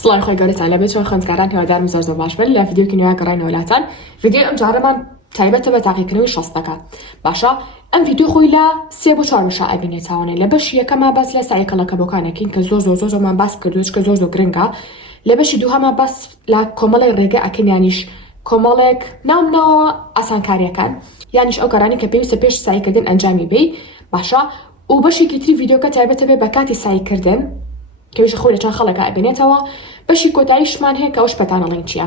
سڵای خۆی گەورەتان لەبێت چۆن خوێندکاران هێوادارم زۆر باش بن لە ڤیدیۆکی نوێ گەڕای وڵاتان. ڤیدیۆ ئەم جارەمان تایبەتە بە تاقیکردنەوەی شەستەکە. باشە ئەم ڤیدیۆ خۆی لە 3 بۆ 4 بەشە ئەبینێتەوە. لە بەشی یەکەما باس لە سایکەڵەکەبەکانێکین کە زۆرمان باس کردووە کە زۆر گرنگە. لە بەشی دووهەما باس لە کۆمەڵی ڕێگە ئەکەن یانیش کۆمەڵێک ناونەوە ئاسانکاریەکان یانیش ئەو کارانی کە پێویستە پێش سایکردن ئەنجامی بێ. باشە و بەشێکی تری ڤیدیۆکە تایبەتە بێ بە کاتی سایکردن کەویش خۆی لە چەند خەڵکە ئەبینێتەوە. بەشی کۆتاییشمان هەیە کە ئەوش پەتانەڵێن چییە.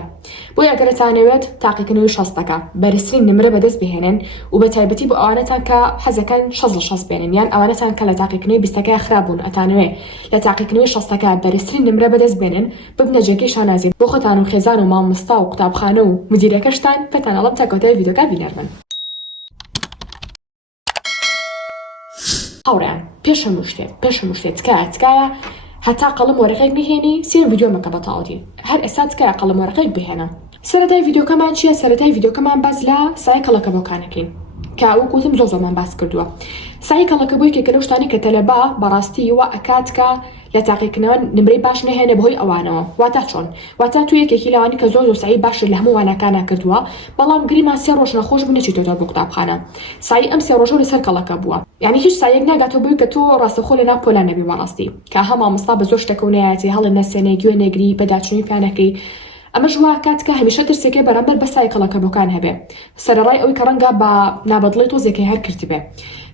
بۆ ئەگەرتانەوێت تاقیکردنەوەی شەستەکە بەرزترین نمرە بەدەست بهێنن و بە تایبەتی بۆ ئەوانەتان کە حەزەکەن 60 بێنن یان ئەوانەتان کە لە تاقیکردنەوەی 20ەکە خراپبوون ئەتانەوێ لە تاقیکردنەوەی شەستەکە بەرزترین نمرە بەدەست بێنن ببنە جێگەی شانازی بۆ خۆتان و خێزان و مامۆستا و قوتابخانە و مدیرەکەشتان پەتانەڵەم تا کۆتای ڤیدیۆکە بینەرمن. هاوڕێیان پێشم شتێت تکایە هەتا قەڵم وەرەقێک نهێنی سێن ڤیدیۆ مەکە بەتاڵی هەر ئێستا تکایە قەڵم وەرەقێک بهێنە. سەرەتای ڤیدیۆکەمان چییە؟ سەرەتای ڤیدیۆکەمان باس لە سایکەڵەکەبەکانەکەین کە وەکوتم زۆرمان باس کردووە. سایکەڵەکەبووی کێکە لەو شتانی کە تەلەبا بەڕاستی وە ئەکات کە لە تاقیکردنەوە نمرەی باش نەهێنێ بەهۆی ئەوانەوە. واتە چۆن؟ واتە تو یەکێکی لەوانی کە زۆر سعی باشتر لە هەموو وانەکانە کردووە بەڵام گریمان 3 ڕۆژ نەخۆش بنەچیتەوە بۆ قوتابخانە. سای ئەم 3 ڕۆژە لەسەر کەڵەکە بووە. یعنی هیچ سایەک ناگاتەوە بووی کە تۆ ڕاستەخۆ لە ناو پۆلان نەبی بەڕاستی کە هەم مامۆستا بە زۆر شتەکە نایەتی هەڵی نەسێنێ گوێ نێگری پەداچوونی پیانەکەی. ئەمە ژوا کات کە هەمیشە ترسێکی بەرامبەر بە سایکەڵەکەبەکان هەبێ سەرەڕای ئەوەی کە ڕەنگە بە نابەدڵی تۆزێکی هەر کردبێ.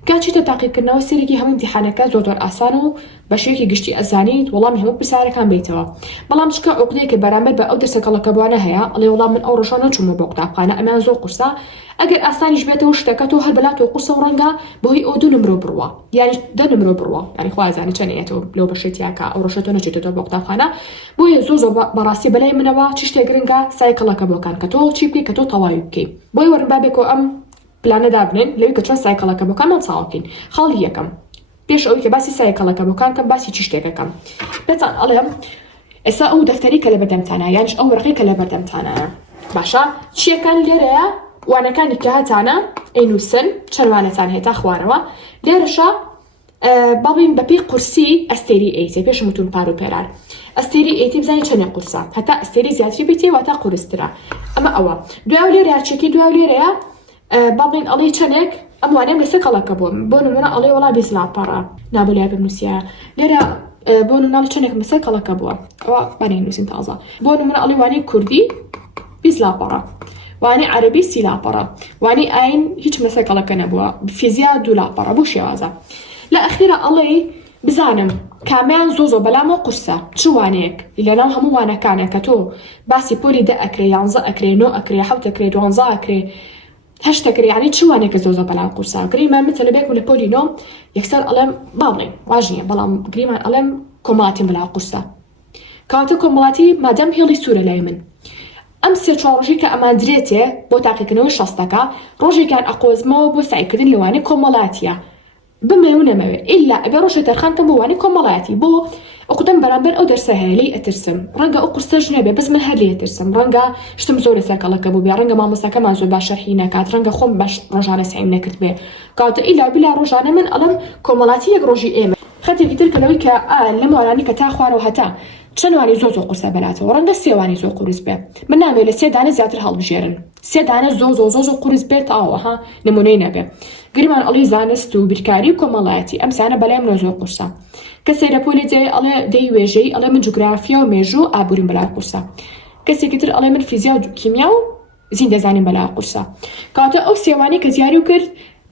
کاچیتە تاقیکردنەوە سێرێکی هەموو امتیحانەکە زۆر ئاسان و بە شێوەیەکی گشتی ئەزانیت وەڵامی هەموو پرسیارەکان بیتەوە. بەڵام چکە عوقدەیەکی بەرامبەر بە ئەو دەرسەکەڵەکەبوانە هەیە ئەڵێ وەڵام من ئەو ڕۆژە نەچوومە بۆ قوتابخانە ئەمیان زۆر قورسە ئەگەر ئاسانیش بێتەوە شتەکە تۆ هەر بەلاتەوە قورسە و ڕەنگە بەهۆی ئەو 2 نمرۆ بڕوە یانی 10 نمرۆ بڕوە یانی خوا ئەزانێت چەند هەیەتەوە لەو بەشێتیاکە ئەو ڕۆژە تۆ نەچێتەوە بۆ قوتابخانە. بۆیە زۆر بەڕاستی بەلای منەوە چ شتێک گرنگە سایکەڵەکەبەکان کە تۆ چی بکەی کە تۆ تەواوی بکەی. بۆی وەرن بابێکەوە ئەم پلانە دابنێن لەوەی کە چۆن سایکەڵەکەبەکانمان چاوەکەین. خاڵی یەکەم پێش ئەوەی کە باسی سایکەڵەکەبەکان کەم باسی چی شتێکەکەم پێتان ئەڵێم ئێستا ئەو دەفتەری کە لە بەردەمتانە یانش ئەو وەرقەی کە لە بەردەمتانەیە باشە چیەکان لێرەیە وانەکانی کە هەتانە ئەینووسن چەند وانەتان هێتا خوارەوە لێرەشە بەڵین بەپێی قورسی ئەستێری ئەیتێ پێشم وتون پار و پێرار ئەستێری ئەیتی بزانین چەندێک قورسە هەتا ئەستێری زیاتری بیتێ واتە قورسترە. ئەمە ئەوە دوای لێرەیە چێکی دوای لێرەیە بەڵین ئەڵێ چەندێک ئەم وانەیەم لەسەر کەڵەکە بووم بۆ نمونە ئەڵێ وەڵا 20 لاپەڕە نابۆ لای بنووسیە لێرە بۆ نمونە چەندێک لەسەر کەڵەکە بووە ئەوە بانێ نووسین تازە بۆ نمونە ئەڵێ وانەی کوردی 20 لاپەڕە وانەی عەرەبی 30 لاپەڕە وانەی ئاین هیچ لەسەر کەڵەکە نەبووە فیزیا 2 لاپەڕە بۆ شێوازە. لە ئەخیرە ئەڵێ بزانم کامیان زۆ بەلامەوە قورسە چ وانەیەک لەناو هەموو وانەکانە کە تۆ باسی پۆلی 10 ئەکرێ 11 ئەکرێ 9 ئەکرێ 7 ئەکرێ 12 ئەکرێ 8 ئەکرێ یعنی چ وانێکە زۆ بەلام قورسە. گریمان من تەلەبێک لە پۆلی 9 یەکسەر ئەڵێم باڵێ واژ نییە بەڵام گریمان ئەڵێم کۆمەڵاتیم بەلا قورسە کەواتە کۆمەڵاتی مادەم هێڵی سوورە لای من. ئەم 3-4 ڕۆژی کە ئەمان درێتێ بۆ تاقیکردنەوەی شەستەکە ڕۆژێکیان ئەقۆزمەوە بۆ سایکردن لەوانەی کۆمەڵاتیە بمێ و نەمەوێ ئیلا ئەبێ ڕۆژێ تەرخانکەم بۆ وانەی کۆمەڵایەتی بۆ ئەوقدەم بەرامبەر ئەو دەرسە هەیە لێی ئەترسم ڕەنگە ئەو قورسەش نەبێ بەس من هەر لێ ئەترسم ڕەنگە شتم زۆر لەسەر کەڵەکە بوو بێ ڕەنگە مامۆستاکەمان زۆر باش شەرحی نەکات ڕەنگە خۆم باش ڕۆژانە سعیم نەکرد بێ کەواتە ئیلا بلا ڕۆژانە من ئەڵەم کۆمەڵاتی یەک ڕۆژی ئێمە خەتێکی تر کە لەوەی کە لەم وانانی کە تا خوارەوە هەتا چەند وانی زۆر قورسە بەلاتەوە ڕەنگە 3 وانی زۆر قورس بێ من نامەوێت لە 3 دانە زیاتر هەڵبژێرن 3 دانە زۆر قورس بێت ئاوەها نمونەی نەبێ. گریمان ئەڵی زانست و بیرکاری و کۆمەڵایەتی ئەم سانە بەلای منە زۆر قورسە. کە سەیرەپۆلی جێ ئەڵێ دەی وێژەی ئەڵێ من جوگرافیا و مێژوو ئابووریم بەلا قورسە. کەسێکی تر ئەڵێ من فیزیا و کیمیا و زین دەزانین بەلا قورسە. کەواتە ئەو سێوانەی کە دیاری و کرد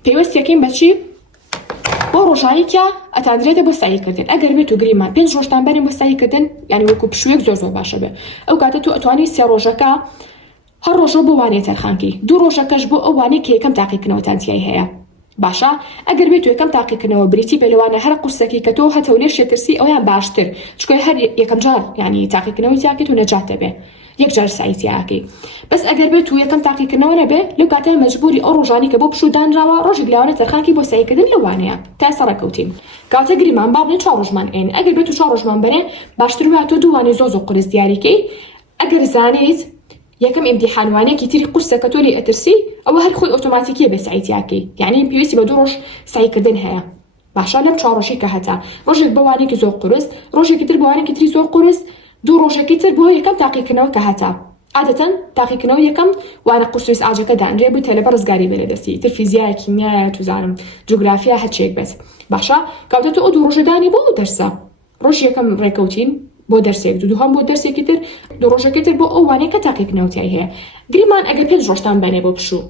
پێوەستیەکەین بەچی بۆ ڕۆژانێکە ئەتانرێتە بۆ سایکردن ئەگەر بێت و گریمان 5 ڕۆژتان بەرین بۆ سایکردن یعنی وەکو پشوێک زۆر باشە بێ ئەو کاتە تو ئەتوانی 3 ڕۆژەکە هەر ڕۆژە بۆ وانەیە تەرخانکی 2 ڕۆژەکەش بۆ ئەو وانەیە کە یەکەم تاقیکردنەوەتان تیای هەیە باشە ئەگەر بێت و یەکەم تاقیکردنەوە بریتی بە لەوانە هەر قورسەکەی کە تۆ هەتەو لێ شێترسی ئەویان باشتر چکۆی هەر یەکەم جار یعنی تاقیکردنەوەی تیاکەیت و نەجاتە بێ یەک جار سایتیاکەی بەس ئەگەر بێت و یەکەم تاقیکردنەوە نەبێ لەو کاتە مەجبوری ئەو ڕۆژانی کە بۆ پشودانراوە ڕۆژێک لەوانە تەرخانکی بۆ سایکردن لەوانەیە تا سەرەکەوتین کاتە گریمان با بڵێن 4 ڕۆژمان ئێن ئەگەر بێت و 4 ڕۆژمان بەرێ باشتر وایە تۆ 2 وانی زۆر قورس دیاریکەی ئەگەر زانیت یەکەم ئیمتیحانوانێکی تری قورسەکە تۆ لێ ئەترسی ئەوە هەر خۆی ئۆتۆماتیکیە بە سایتیاکەی یعنی پێویستی بە 2 ڕۆژ سایکردن هەیە باشە لەم 4 ڕۆژی کە هەتا ڕۆژێک بەوانێکی زۆر قورس ڕۆژێکی تر بەوانێکی تری زۆر قورس دوو ڕۆژێکی تر بۆ یەکەم تاقیکردنەوە کە هەتا عادەتەن تاقیکردنەوە یەکەم وانە قورس ئاجەکە دانرێ بووی تەلەبە ڕزگاری بێ لە دەستی تر فیزیای کیمیایە توزانم جوگرافیا هەرچێک بێت باشە کەواتە تۆ ئەو دوو ڕۆژەدانی بۆ دەرسە ڕۆژ یەکەم ڕێکەوتین بۆ دەرسێک دووهەم بۆ دەرسێکی تر دوو ڕۆژێکی تر بۆ ئەو وانەیە کە تاقیکردنەوەتیای هەیە گریمان ئەگەر 5 ڕۆژتان بەنێ بۆ پشوو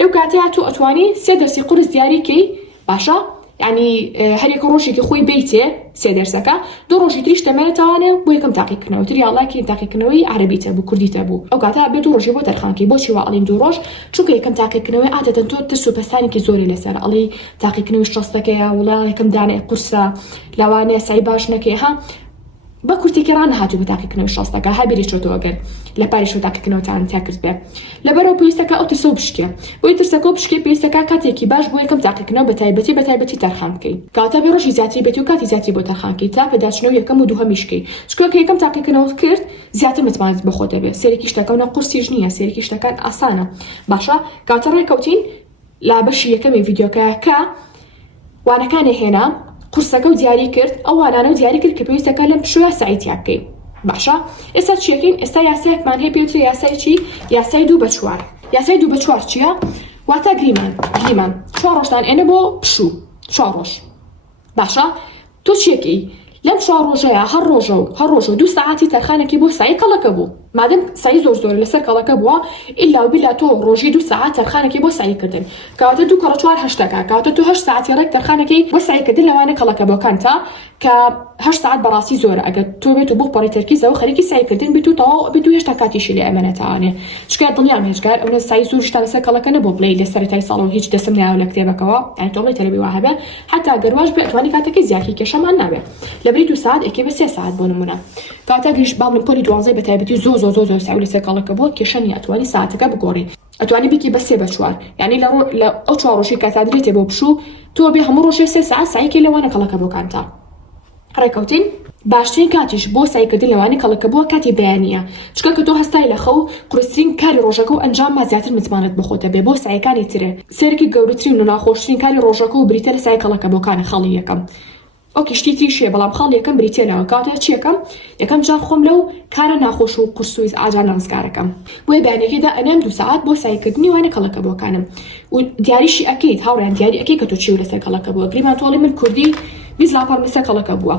لەو کاتەیە تۆ ئەتوانی 3 دەرسی قورس دیاریکەی باشە یعنی هەرێکە ڕۆژێکی خۆی بیتێ 3 دەرسەکە دوو ڕۆژی تریش تەمەنێتوانێ بۆ یەکەم تاقیکردنەوە تر یاڵاکی تاقیکردنەوەی عەرەبیتە بوو کوردیتە بوو ئەو کاتە بێت دوو ڕۆژی بۆ تەرخانکی بۆچی وا ئەڵین دوو ڕۆژ چونکە یەکەم تاقیکردنەوەی عادەتەن تۆ ترس و پەستانێکی زۆری لەسەر ئەڵی تاقیکردنەوەی شەستەکەیە وڵا یەکەم دانەی قورسە لەوانەیە سای باش نەکەی ها بە کورتێکی ڕانەهاتوو بە تاقیکردنەوەی شەستەکە هابیری چۆتەوە گەر لە پاریشەوە تاقیکردنەوەتان تا کرد بێ لەبەرەوە پێویستەکە ئەو ترسە و پشکێ بۆی ترسەکە و پشکێ پێویستەکە کاتێکی باش بۆ یەکەم تاقیکردنەوە بە تایبەتی تەرخان بکەیت کاتە بێ ڕۆژی زیاتری بێتی و کاتی زیاتری بۆ تەرخانکەی تا پێداچنەوە یەکەم و دووهەمیشکەی چکۆکە یەکەم تاقیکردنەوە کرد زیاتر متمانەت بە خۆت دەبێت سێرێکی شتەکەونە قورسیش نییە سێرێکی شتەکان ئاسانە باشە کاتە ڕێکەوتین لا بەشی یەکەمی ڤیدیۆکەکە وانەکانی هێنا قورسەکە و دیاری کرد ئەو وانانە و دیاری کرد کە پێویستەکە لەم پشووە سایتیا بکەین باشە ئێستا چیەکەین ئێستا یاسایەکمان هەیە پێوترێ یاسای چی یاسای 2/4 یاسای 2/4 چییە واتە گریمان 4 ڕۆژتان ئێنە بۆ پشوو 4 ڕۆژ باشە تۆ چیەکەی لەم 4 ڕۆژەیە هەر ڕۆژە 2 ساعتی تەرخانێکی بۆ سای کەڵەکە بوو مادەم سای زۆر لەسەر کەڵەکە بووە ئیلا و بیلا تۆ ڕۆژی 2 ساعت تەرخانێکی بۆ سایکردن کەواتە 2 × 4 هەشتەکە کەواتە تۆ 8 ساعتی ڕێک تەرخانەکەی بۆ سایکردن لەوانە کەڵەکە بۆکان تا کە 8 ساعت بەڕاستی زۆرە ئەگەر تۆ بێت و بۆ پەڕی تەرکیزەوە خەریکی سایکردن بێت و تەواو بێت و هێشتا کاتیشی لێ ئەمەنێتوانێ چکە دڵنیام هێچگار ئەوە سای زۆریشتان لەسەر کەڵەکە نەبوو بڵێ لە سەرەتای ساڵەوە هیچ دەسم نایە لە کتێبەکەوە یعنی تۆ بڵێ تەلەبی وا هەبێ حتا گەرواش بێ ئەتوانی کاتەکەی زیاتی کێشەمان نابێت لەبری 2 ساعت ئەکێ بە 3 ساعت بۆ نمونە کاتە گەیشت باڵم پۆلی 12 بە تایبەتی زۆر ساوی لەسەر کەڵەکە بۆ کێشەنی ئەتوانی ساعتەکە بگۆڕی ئەتوانی بکی بە 3/4 یعنی لە ئەو 4 ڕۆژی کاتادرێتێ بۆ پشوو تۆ بێ هەموو ڕۆژێ 3 ساعت سایکەی لەوانە کەڵەکە بۆکان تا ڕێکەوتین باشترین کاتیش بۆ سایکردن لەوانەی کەڵەکە بووە کاتی بەیانیە چکە کە تۆ هەستای لە خەو قورسترین کاری ڕۆژەکە و ئەنجام ما زیاتر متمانەت بخۆتە بێ بۆ سایەکانی ترێ سەرکی گەورەترین و ناخۆشترین کاری ڕۆژەکە و بریتە لە سای کەڵەکە بۆکانە خەڵی یەکەم ئەو کشتی تریشێ بەڵام خەڵ یەکەم بریتێنەوە کاتە چی یەکەم جار خۆم لەو کارە ناخۆش و قورس و ئاجان ڕزگارەکەم بۆیە بەیانێکیدا ئەنێم 2 ساعت بۆ سایکردنی وانە کەڵەکە بۆکانم و دیاریشی ئەکەیت هاوڕیان دیاری ئەکەی کە تۆ چی لەسەر کەڵەکە بووە گریمان تۆڵی من کوردی 20 لاپەڕ لەسەر کەڵەکە بووە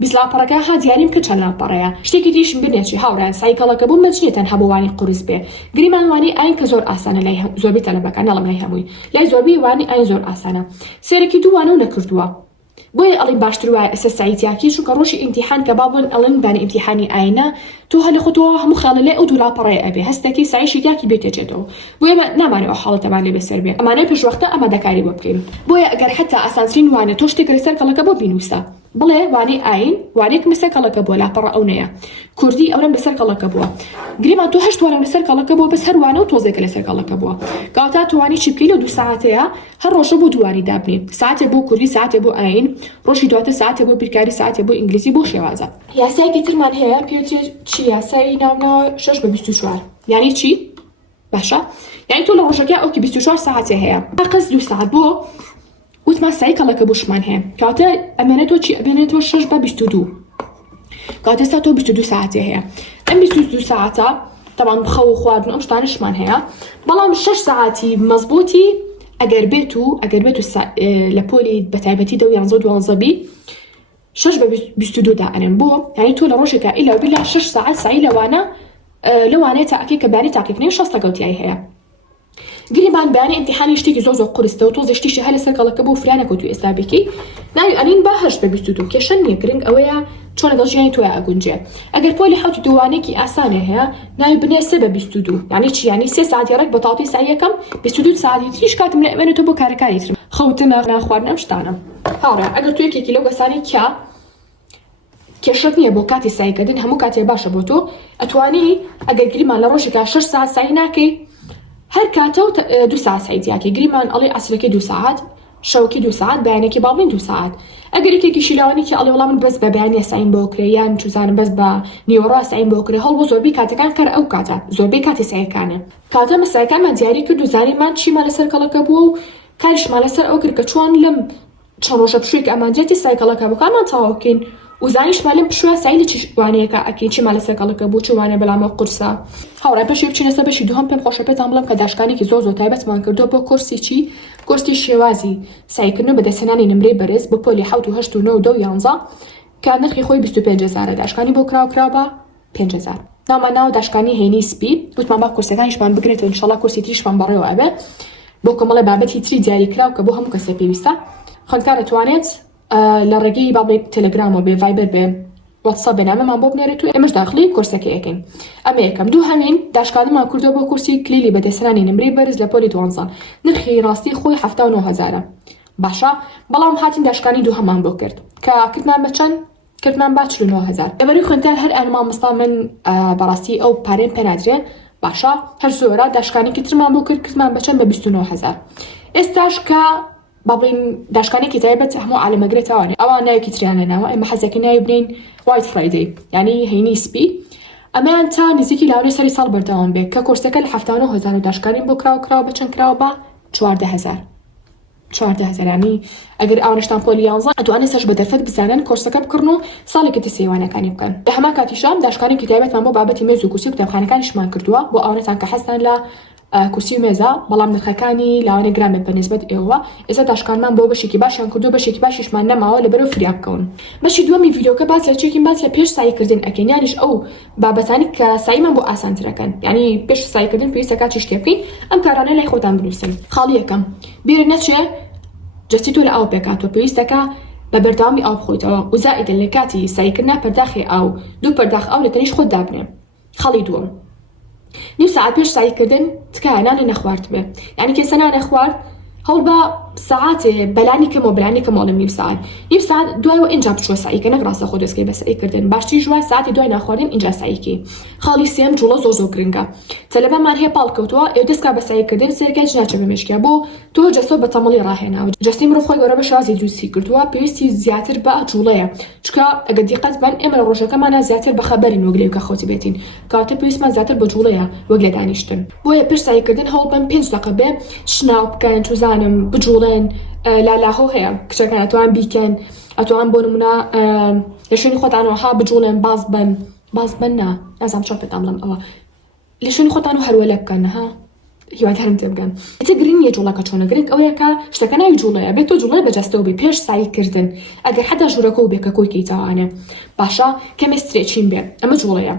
20 لاپەڕەکە ها دیاریم کە چەند لاپەڕەیە شتێکی دیشم بنێکی هاوڕیان سایکەڵەکە بوو مەچێتەن هەبووانی قورس بێ گریمان وانی ئاین کە زۆر ئاسانە لای زۆربەی تەلەبەکان نەڵم لای هەمووی لای زۆربەی وانی ئاین زۆر ئاسانە سێرەکی دووانە و نەکردووە بۆیە ئەڵین باشتر وایە ئەسە سایتیاکی چونکە ڕۆژی ئیمتیحان کە بابن ئەڵن بانی ئیمتیحانی ئاینە تۆ هەلە خۆتەوە هەموو خاڵە لێ ئەو دوو لاپەڕەیە ئەبێ هەستێکی سایشی تاکی بێتێچێتەوە بۆیە نامانێ ئەو حاڵەتەمان لێ بەسەر بێ ئەمانەی پێشوەختە ئەمادەکاری بۆ بکەین بۆیە ئەگەر حتا ئاسانترین وانە تۆ شتێک لەسەر کەڵەکە بۆ بینووسە بڵێ وانی ئاین وانێک لەسەر کەڵەکە بووە لاپەڕە ئەو نەیە کوردی ئەوەم لەسەر کەڵەکە بووە گریمان تۆ 8 وانە لەسەر کەڵەکە بووە بەس هەروانە و تۆزێکە لەسەر کەڵەکە بووە کەواتە توانی چی بکەی لە 2 ساعتەیە هەر ڕۆژە بۆ دووانی دابنێ ساعتێ بۆ کوردی ساعتێ بۆ ئاین ڕۆژی دواتە ساعتێ بۆ بیرکاری ساعتێ بۆ ئینگلیزی بۆ شێوازە یاسایەکی ترمان هەیە پێوترێ چی یاسای ناونەوە 6/24 یعنی چی باشە یعنی تۆ لە ڕۆژەکە ئەوکی 24 ساعتێ هەیە بەقەس 2 ساعت بۆ وتمان سای کەڵەکە بۆشمان هەیە کاتە ئەمێنێتەوە چی ئەبێنێتەوە 6/22 کاتە سا تۆ 22 ساعتێ هەیە ئەم 22 ساعتە طبعا بخەو و خواردن ئەم شتانشمان هەیە بەڵام 6 ساعتی مەزبوطی ئەگەر بێت و لە پۆلی بەتایبەتی 11 بی 6/22 دا ئەنێن بۆ یعنی تۆ لە ڕۆژێکە ئیلا بلا 6 ساعت سای لەوانەیە تاکێ کە بانی تاقیکردنی 6 گەوتیایی هەیە گریمان بەیانی ئیمتیحانی شتێکی زۆر قورستەوە تۆ زشتیشی هەر لەسەر کەڵەکە بۆ فرانە کەوتوی ئێستا بێکی ناوی ئەنین با 8/22 کێشە نییە گرنگ ئەوەیە چۆن لەگەڵ ژیانی تۆیە ئەگونجێ ئەگەر پۆلی حوتی دووانێکی ئاسانێ هەیە ناوی بنێ 3/22 یعنی چی یعنی 3 ساعتی ڕێک بەتاڵی سای یەکەم 22 ساعتی تریش کاتم لە ئەمێنێتەوە بۆ کارەکانی ترم خەوتنە خواردن ئەم شتانە هاوڕێ ئەگەر تۆ یەکێکی لەو گەسانی کێشت نییە بۆ کاتی سایکردن هەموو کاتێ باشە بۆ تۆ ئەتوانی ئەگەر گریمان لە ڕۆژێکە 6 ساعت سای ناکەی هەر کاتە و 2 ساعت سایتیاکی گریمان ئەڵێ ئەسرەکەی 2 ساعت شەوکی 2 ساعت بەیانێکی باڵین 2 ساعت ئەگەر یەکێکی شیلاوانێکی ئەڵێ وەڵام من بەس بە بەیانیە ساین بۆ کرێ یان چوزانم بەس بە نیوەڕا ساین بۆ کرێ هەڵ بۆ زۆربەی کاتەکان کار ئەو کاتە زۆربەی کاتی سایەکانە کاتە مەسایەکانمان دیاری کرد و زانیمان چیمان لەسەر کەڵەکە بووە و کاریشمان لەسەر ئەو کرد کە چۆن لەم چەند ڕۆژە پشوویەک ئەمانجێتی سایکەڵەکە بۆکانمان تەواو بکەین وزانیش مالم بشوە سعی لە چی وانەیەکە ئەکەی چی مالە سەرکەڵەکە بوو چی وانێ بەلامە قورسە هاوڕای پێشێ بچینە سەر بەشی دووهەم پێم خۆشە پێتان بڵێم کە داشکانێکی زۆر تایبەتمان کردووە بۆ کورسی چی کورسی شێوازی سعیکردن بە دەستهێنانی نمرەی بەرز بۆ پۆلی 7 و 8 و 9 و 10 و 11 کە نرخی خۆی 25,000 داشکانی بۆ کراوە بە 5,000 ناو داشکانی هێنی سپی وتمان با کورسەکانیشمان بگرێتەوە ئینشەڵا کورسی تریشمان بەڕێوە ئەبێ بۆ کۆمەڵێ بابەتی تری دیاری کراو کە بۆ هەموو کەسێ پێویستە خوێندکار دەتوانێت لە ڕێگەی با بڵێ تەلەگرامەوە بێ ڤایبەر بێ واتساب بێنامەمان بۆ بنێرێت و ئێمەش داخلی کورسەکە یەکەین ئەمە یەکەم دوو هەمین داشکانمان کردووە بۆ کورسی کلیلی بەدەستهێنانی نمرەی بەرز لە پۆلی 12 نرخی ڕاستی خۆی 79,000 باشە بەڵام هاتین داشکانی دوو هەمان بۆ کرد کە کردمان بە چەند کردمان با 49,000 ئەوەی خوێندکار هەر ئەنما مەستا من بەڕاستی ئەو پارەم پێ نادرێ باشە هەر زۆرە داشکانێکی ترمان بۆ کرد کردمان بە چەند بە 29,000 ئێستاش کە با بڵین داشکانێکی تایبەت هەموو عالەمەگرێتەوەێ ئەوان ناوێکی تریانە ناوە ئێمە حەزەکە ناوی بنین وایت فرایدەی یعنی هەینی سپی ئەمەیان تا نزیکی لاوەی سەری ساڵ بەردەوام بێت کە کورسەکە لە 79,000 داشکارین بۆ کراوە بە چەند کراوە بە 14,000 ینی ئەگەر ئاونشتان پۆلی 11 ئەتوانێت سەرش بە دەرفەت بزانن کورسەکە بکڕن و ساڵێکی تسێوانەکانی بکەن لە هەما کاتیشام داشکانێکی تایبەتمان بۆ بابەتی مێز و کورسی و کتێبخانەکانیشمان کردووە بۆ ئەوانەتان کە حەستان لە کورسی و مێزە بەڵام نرخەکانی لاوانێ گرامێت بەنسبەت ئێوە ئێستا داشکانمان بۆ بەشێکی باشیان کردو بەشێکی باشیشمان نەماوە لەبەرەوە فریا بکەون بەشی دووەمی ڤیدیۆکە باس لە چێکی باس لە پێش سایکردن ئەکەین یانیش ئەو بابەتانی کە سایمان بۆ ئاسانترەکەن یعنی پێش سایکردن پێویستە کاتی شتێ بکەین ئەم کارانە لای خۆتان بنووسن خاڵی یەکەم بیر نەچێ جستی تۆ لە ئاو پێکاتوە پێویستەکە بە بەردەوامی ئاو بخۆیتەوە و زائیدە لە کاتی سایکردنا پەرداخی ئاو دوو پەرداخ ئاو لە تەنیش خۆت دابنێ خەڵی دووەم نیو ساعت پێش سایکردن تکایە نانی نەخوارد بێ یعنی کەسە نانەخوارد هەوڵ بە ساعاتێ بەلانی کەم و بەلانی کەمەڵم نیو ساعت دوایەوە ئینجا بچوە سایکە نەک ڕاستە خۆ دەستکەی بە سایکردن باشتری ژوە ساعتی دوای ناخواردن ئینجا سایکی خاڵی سێم جوڵە زۆر گرنگە تەلەبەمان هەیە پاڵکەوتووە ئێوە دەستکا بە سایکردن سەرکەی ناچە بە مێشکیا بۆ تۆ جەستۆ بە تەمەڵی ڕاهێناوە جەستی مرۆڤ خۆی گەورە بە شازی دروستی کردووە پێویستی زیاتر بە جوڵەیە چکە ئەگەر دیقەت بن ئێمە لە ڕۆژەکەمانە زیاتر بە خەبەرین وەگلێ کە خۆتی بێتین کاتە پێویستمان زیاتر بە جوڵەیە وەک لە دانیشتن بۆیە پێش سایکردن هەوڵ بن 5 دقیقە بێ شناو بکەن توزانم بجوڵێن لالاهۆ هەیە کچەکان ئەتوان بیکەن ئەتوان بۆ نمونە لە شوێنی خۆتانەوە ها بجوڵێن باز بن نا نازام چۆن پێتان بڵێم ئەوە لە شوێنی خۆتان و هەروەلە بکەن ها هیوادارم تێ بگەن ئێتە گرنگیە جوڵەکە چۆنە گرنگ ئەوەیە کە شتەکە ناوی جوڵەیە بێت تۆ جوڵەی بەجەستەوە بێ پێش سایکردن ئەگەر حەدا ژوورەکە و بێکە کۆی کەیتەوانێ باشە کەمێ سترێچین بێ ئەمە جوڵەیە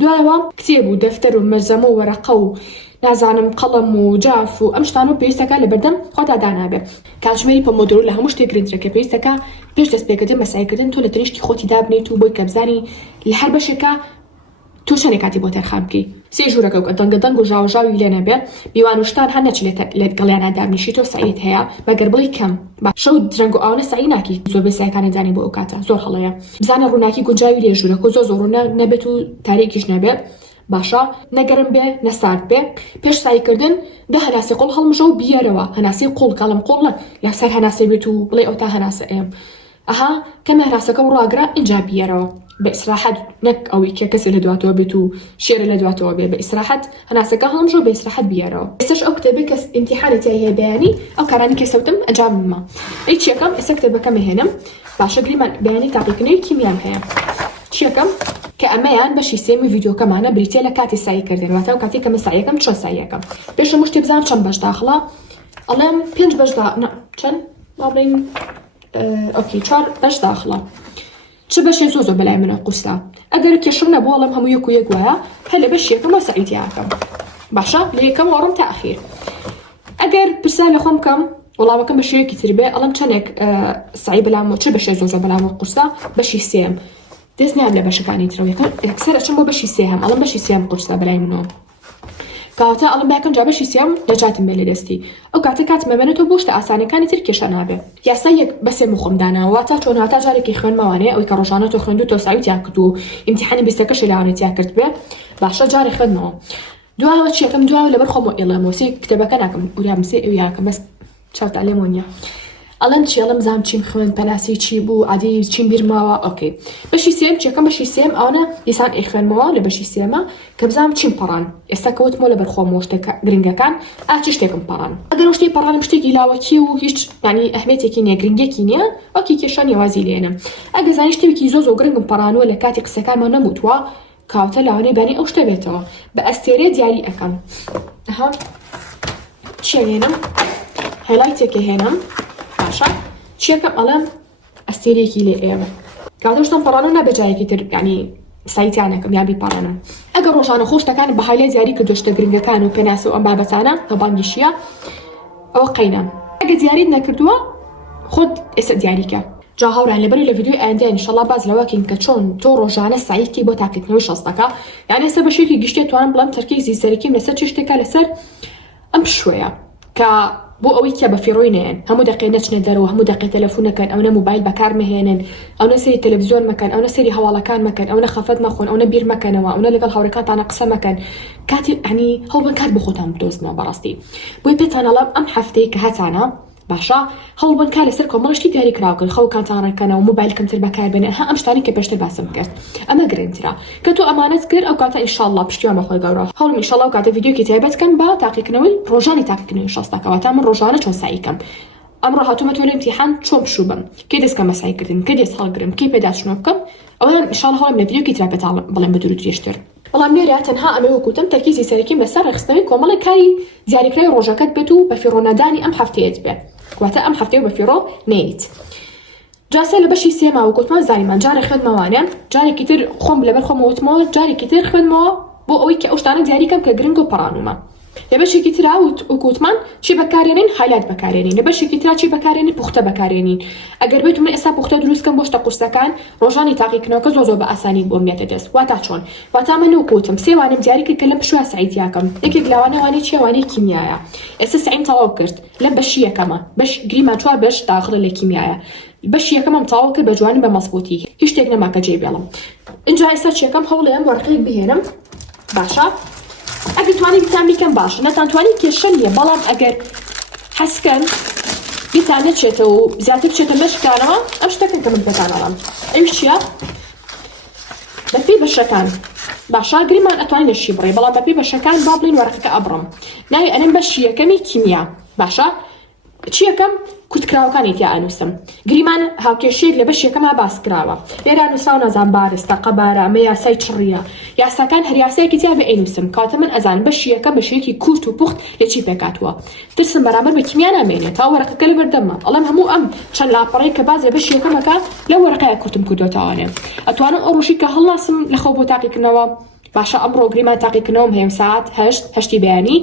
دوایەوە کتێب و دەفتەر و مەرزەمە و وەرەقە و نازانم قەڵەم و جاف و ئەم شتان و پێویستەکە لە بەردەم خۆتا دانابێ کاتژمێری پۆمۆدۆرۆ لە هەموو شتێک گرنگترەکە پێویستەکە پێش دەست پێکردن بە سایکردن تۆ لە تەنیشتی خۆتی دابنیت و بۆی کە بزانی لە هەر بەشێکە تۆ چەندێک کاتی بۆ تەرخان بکەی سێ ژوورەکە و دەنگەدەنگ و ژاوژاوی لێ نەبێ میوان وشتان هەر نەچێت لە گەڵیانە دابنیشی تۆ سعید هەیە مەگەر بڵی کەم شەو درەنگ و ئاوانە سعی ناکی زۆربەی سایەکانی دانی بۆ ئەو کاتە زۆر هەڵەیە بزانە ڕووناکی گونجاوی لێ ژوورەکە زۆر نەبێت و تاریکیش نەبێت باشە نەگەرم بێ نەسارد بێ پێش سایکردن دە هەناسی قوڵ هەڵمژە و بیەرەوە هەناسی قوڵ کاڵم قوڵە لەسەر هەناسێ بێت و بڵێ ئەو تا هەناسە ئێم ئەها کەمە هەناسەکە و ڕاگرا ئینجا بیەرەوە بە ئیسراحەت نەک ئەوەی کە کەسێ لە دواتەوە بێت و شێرە لە دواتەوە بێ بە ئیسراحەت هەناسەکە هەڵمژە بە ئیسراحەت بیەرەوە ئێستش ئەو کتێبێ کەس ئیمتیحانێتی هەیە بەیانی ئەو کارانی کە سەوتم ئەنجاممە هیچ یەکەم ئێستا کتێبەکەم هێنم باشە گریمان بەیانی تاقیکردنەوەی کیمیام هەیە چیەکەم کە ئەمەیان بەشی سێمی ڤیدیۆکەمانە بریتە لە کاتی سایکردن واتە و کاتی کەمە سایەکەم چۆن سایەکەم پێش مشتی بزانم چەند بەش داخڵە ئەڵێم 5 بەش چەند بڵین ئۆکی 4 بەش داخڵە چ بەشێ زۆ بەلای منە قورسا ئەگەر کێشم نەبوو ئەڵێم هەموو یەک و یەک وایە هەر لە بەش یەکەم وە سعیدیاکەم باشە لە یەکەم وەڕم تا ئەخیر ئەگەر پرسا لە خۆم کەم وڵاوەکەم بە شێوەیەکی تر بێ ئەڵێم چەندێک سعی بەلامەوە چ بەشێ زۆ بەلامەوە قورسا بەشی سێم دەستنیام لە بەشەکانی ترەوە یەکسەر ئەچم بۆ بەشی سێهم ئەڵم بەشی سێم قورسا بەلای منەوە کاتە ئەڵم باکەم جا بەشی سێم نەجاتم بێ لە دەستی ئەو کاتە کاتمەمێنێتەوە بۆ شتە ئاسانەکانی تر کێشە نابێ یاسا یەک بەسێ مخۆمدانەوە تا چۆن هاتا جارێکی خوێنمەوانێ ئەوی کە ڕۆژانە تۆ خوێندو تۆ ساویتیان کرد و ئیمتیحانی بیستەکەش لەوانێتیان کرد بێ باشە جارێ خوێندنەوە دوایەوە چیەکەم دوایەوە لەبەر خۆمەوە ئێڵەمەوە سێ کتێبەکە ناکەم وریام سێ ئەو یاکەم بەس چاوتە لێمۆنیە ئەڵەن چی ئەڵم زام چیم خوێن پەناسی چی بوو عادی چیم بیرماوە ئۆکەی بەشی سێم چیەکەم بەشی سێم ئەوە دیسان ئەیخوێنمەوە لە بەشی سێمە کە بزانم چیم پەڕان ئێستا کەوتمەوە لە بەرخۆمەوە شتێک گرنگەکان چ شتێکم پەڕان ئەگەر شتێک پەڕانم شتێکی لاوەکی و هیچ ینی ئەهمێتێکی نییە گرنگێکی نییە ئۆکی کێشە نیوازی لێنم ئەگەر زانی شتێکی زۆ گرنگم پەڕانوە لە کاتی قسەکانمان نەموتوە کاوتە لاوانەی بانی ئەو شتە بێتەوە بە ئەستێرێ دیاری ئەەکەم چێنێنم هایلایتێکی هێنم باشە چیەکەم ئەڵێم ئەستێرێکی لێ ئێوە کاتۆشتم پەڕانە نەبەجایەکی تر ینی سایتیانەکەم یان بیپەڕێنم ئەگەر ڕۆژانە خۆشتەکان بە هایلای دیاری کردو شتە گرنگەکان و پێناسە و ئەم بابەتانە کە بانگیشیە ئەوە قەینە ئەگە دیاریت نەکردووە خۆت ئێستا دیاریکە جا هاوران لەبەری لە ڤیدیۆی ئایندا ئینشەڵا باز لەوەکەین کە چۆن تۆ ڕۆژانە سعیکی بۆ تاقیکردنەوەی شەستەکە یان ئێستا بەشێکی گشتێ توانم بڵێم تەرکیزی سەرەکیم لەسەر چ شتێکە لەسەر ئەم پشوەیە کە بۆ ئەوەی کە بە فیڕۆی نێن هەموو دەقێ نەچنە دەرەوە هەموو دەقێ تەلەفۆنەکەن ئەو نە موبایل بەکار مەهێنن ئەو نە سەیری تەلەڤیزیۆن مەکەن ئەو نە سەیری هەواڵەکان مەکەن ئەو نە خەفەت مەخۆن ئەو نە بیر مەکەنەوە ئەو نە لەگەڵ هاوڕێکاتانە قسە مەکەن کاتی ینی هەوڵبن کات بۆ خۆتان بدۆزنەوە بەڕاستی بۆی پێتان ئەڵێم ئەم هەفتەی کە هەتانە باشە هەوڵبن کار لەسەر کۆمەڵشتی دیاری کراوکن خەوکانتان ڕێکەنەوە موبایل کەمتر بەکاربێنن ئەم شتانی کە پێشتر باسم کرد ئەمە گرنگترە کە تۆ ئەمانەت کرد ئەو کاتە ئینشاءالله پشتیوان بەخۆی گەورە هەوڵم ئینشاءالله ئەو کاتە ڤیدیۆکی تایبەتکەن بە تاقیکردنەوەی ڕۆژانی تاقیکردنەوەی شەستەکەوە تا من ڕۆژانە چۆن ساییکەم ئەمڕۆ هاتوومەتەوە لە ئیمتیحان چۆن پشوو بم کێ دەستکەمە سایکردن کە دەست هەڵگرم کێ پێداچنەوە بکەم ئەوەیان ئینشاءالله هەوڵم لە ڤیدیۆکی تایبەت بڵێم بە دوور و درێژتر بەڵام لێرە تەنها ئەمە وەکوتم تەرکیزی سەرەکیم لەسەر ڕێخستنەوەی کۆمەڵی کاری دیاریکراوی ڕۆژەکەت بێت و بە فیڕۆنەدانی ئەم هەفتەیەت بێت واتە ئەم هەفتەیە بە فیڕۆ نێیت جاسە لە بەشی سێما وەکوتمان زانیمان جارێک خوێندمەوانێن جارێکی تر خۆم لەبەر خۆمەوتمەوە جارێکی تر خوێندمەوە بۆ ئەوەی کە ئەو شتانە دیاریکەم کە گرنگ و پەڕانومە لە بەشێکی ترا وەکوتمان چی بەکارێنین هایلایت بەکارێنین لە بەشێکی ترا چی بەکارێنین پوختە بەکارێنین ئەگەر بێت من ئێستا پوختە دروستکەم بۆ شتە قورسەکان ڕۆژانی تاقیکردنەوەکە زۆ بە ئاسانی بۆم مێتە دەست واتە چۆن واتە من وەکوتم سێوانم دیاری کرد کە لەم پشووە سعیدیاکەم یەکێک لاوانەوانی چێوانی کیمیایە ئێستا سعیم تەواو کرد لەم بەشی یەکەمە بەش گریمان چوار بەش داخڵە لە کیمیایە بەشی یەکەمم تەواو کرد بە جوانی بە مەزبوطی هیچ شتێک نەماکە جێ بێڵم اینجا ئێستا چیەکەم هەوڵێم وەرقەیەک بهێنم باشە ئەگەر توانی بیتان بیکەم باشە نەتانتوانی کێشە نییە بەڵام ئەگەر حەسکەن بیتان نەچێتەوە و زیاتر بچێتە مەشکانەوە ئەم شتەکەن کە من پێتان ئەڵێم ئەویش چییە بەپێی بەشەکان باشە گریمان ئەتوانی لەشی بڕێ بەڵام بەپێی بەشەکان با بڵین وەرەقەکە ئەبڕم ناوی ئەنم بەشی یەکەمی کیمیا باشە چیەکەم کورتکراوەکانی تیا ئەنووسم گریمان هاوکێشەیەک لە بەش یەکەمە باس کراوە لێرە نووسراو نازان بارستە قەبارە ئەمە یاسای چڕیە یاساکان هەر یاسایەکی تیا بە ئەینووسم کاتە من ئەزان بەشی یەکەم بەشەیەکی کورت و پوخت لە چی پێکاتوە ترسم بەرامبەر بە کیمیا نامێنێت تا وەرەقەکە لە بەردەمە ئەڵێم هەموو ئەم چەند لاپەڕەی کە باز لە بەشی یەکەمەکە لەو وەرەقەیە کورتم کردوتەوانێ ئەتوانم ئەو ڕۆژی کە هەڵاسم لەخەو بۆ تاقیکردنەوە باشە ئەمڕۆ گریمان تاقیکردنەوەم هەیە ساعت هەشتی بەیانی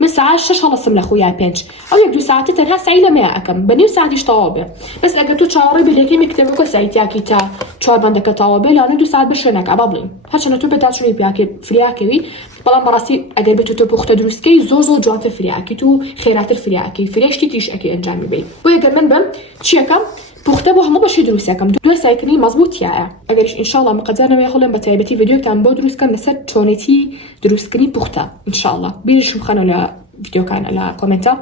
من ساعت 6 هەڵەسم لە خۆیان 5 ئەو یەک دو ساعتە تەنها سعی لەمەیە ئەەکەم بە نێو ساعتیش تەواو بێ بەس ئەگەر تو چاوەڕێی بە لێکەمی کتێبەکە سایتیاکی تا 4 بەندەکە تەواو بێ لەوانە 2 ساعت بە شوێنەکە با بڵین هەرچەندە تو پێداچوونی پیاکێ فریاکەوی بەڵام بەڕاستی ئەگەر بێت تۆ پوختە دروستکەی زۆر جوانتر فریاکیت و خێراتر فریاکی فرێشتی تیش ئەکی ئەنجامی بێ بۆ ئەگەر من بم چیەکەم پوختە بۆ هەموو بەشی دروستەکەم دوای سایکردنی مەزبوطیایە ئەگەریش ئینشاءالله مقدارنەوەی هەڵێم بە تایبەتی ڤیدیۆکتان بۆ دروستکەم لەسەر چۆنێتی دروستکردنی پوختە ئینشاءالله بیرشم خەنەوە لە ڤیدیۆکان لە کۆمنتە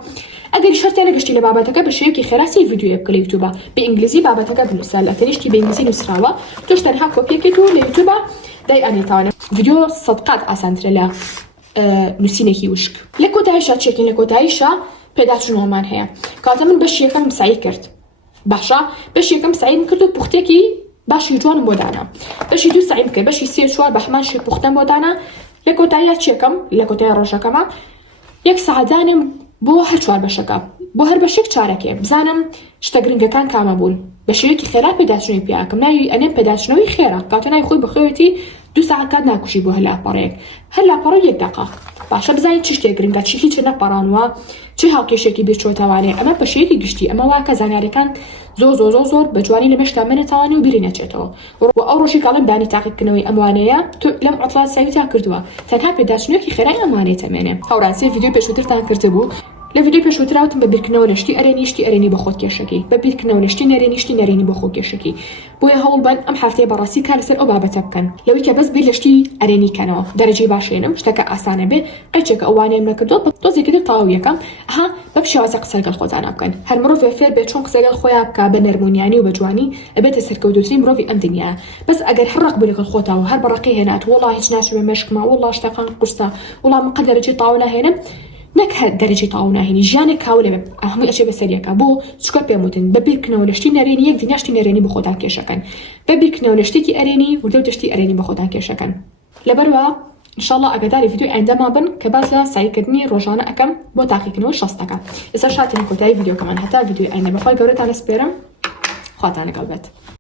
ئەگەری شەرتیان نەگەشتی لە بابەتەکە بە شێوەیەکی خێراسی ڤیدیۆ بکە لە یوتیوبە بە ئینگلیزی بابەتەکە بنووسە لە تەنیشتی بە ئینگلیزی نووسراوە تۆش تەنها کۆپیەکەیت و لە یوتیوبە دای ئەنێتەوانە ڤیدیۆ سەدقات ئاسانترە لە نووسینێکی وشک لە کۆتاییشە چێکین لە کۆتاییشە پێداچوونەوەمان هەیە کاتە من بەشی یەکەم سعی کرد باشە بەشی یەکەم سعیم کرد و پوختێکی باشی جوانم بۆ دانا بەشی دوو سعیم کرد بەشی سێ چوار بە هەمان شێ پوختەم بۆ دانا لە کۆتاییە چێکەم لە کۆتایی ڕۆژەکەمە یەک سەعەدانم بۆ هەر چوار بەشەکە بۆ هەر بەشێک چارەکێ بزانم شتە گرنگەکان کامە بوون بە شێوەیەکی خێرا پێداچوونی پیاکەم ناوی ئەنێم پێداچنەوەی خێرا کاتە ناوی خۆی بەخۆیەتی 2 ساعت کات ناکوشی بۆ هەر لاپەڕەیەک هەر لاپەڕە 1 دقیقە باشە بزانین چی شتێک گرنگە چی هیچ نەپەڕانوە چی هاوکێشێکی بیرچۆتەوانێ ئەمە بەشەیەکی گشتی ئەمە واکە زانیاریەکان زۆر بە جوانی لە مێشتا منێتەوانی و بیری نەچێتەوە و ئەو ڕۆژی کاڵم دانی تاقیکردنەوەی ئەموانەیە تۆ لەم عەتڵات سایتا کردووە تەنها پێداچنوێکی خێرای ئەمانێت ئەمێنێ هەورانسێ ڤیدیۆ پێشووترتان کردبوو لە ڤیدیۆی پێشووتراوتم بە بیرکردنەوە لە شتی ئەرێنی شتی ئەرێنی بە خۆت کێشەکەی بە بیرکردنەوە لە شتی نەرێنی شتی نەرێنی بە خۆت کێشەکەی بۆیە هەوڵ بن ئەم هەفتەیە بەڕاستی کار لەسەر ئەو بابەتە بکەن لەوەی کە بەس بیر لە شتی ئەرێنی کەنەوە دەرەجەی باشێنم شتەکە ئاسانە بێ قەچێکە ئەوانەیەم نەکردووە بە دۆزێکی تر تەواو یەکەم ها بەم شێوازە قسە لەگەڵ خۆتان بکەن هەر مرۆڤ فێر بێت چۆن قسە لەگەڵ خۆیان بکە بە نەرمونیانی و بە جوانی ئەبێتە سەرکەوتووترین مرۆڤی ئەم دنیایە بەس ئەگەر هەر ڕق بوو لەگەڵ خۆتەوە هەر بەڕقی هێنات وەڵڵا هیچ ناشمە مەشکما وەڵڵا شتەکان قورسە وەڵا من قەت دەرەجەی تەواو ناهێنم نەک دەرەجەی تەواو ناهێنی ژیانێک کاو لێ هەمووی ئەچێ بەسەریەکە بۆ چکە پێم وتن بە بیرکردنەوە لە شتی نەرێنی یەک دینیا شتی نەرێنی بە خۆتان کێشەکەن بە بیرکردنەوە لە شتێکی ئەرێنی وردە شتی ئەرێنی بە خۆتان کێشەکەن لەبەرەوە انشاءالله ئەگەداری ڤیدیۆ ئایندەما بن کە باس لە سایکردنی ڕۆژانە ئەەکەم بۆ تاقیکردنەوە 60%. ئێستا شاتێنی کۆتایی ڤیدیۆکەمان هەتا ڤیدیۆی ئایندە بەخوای گەورەتان لەسپێرم خواتان لەگەڵ بێت.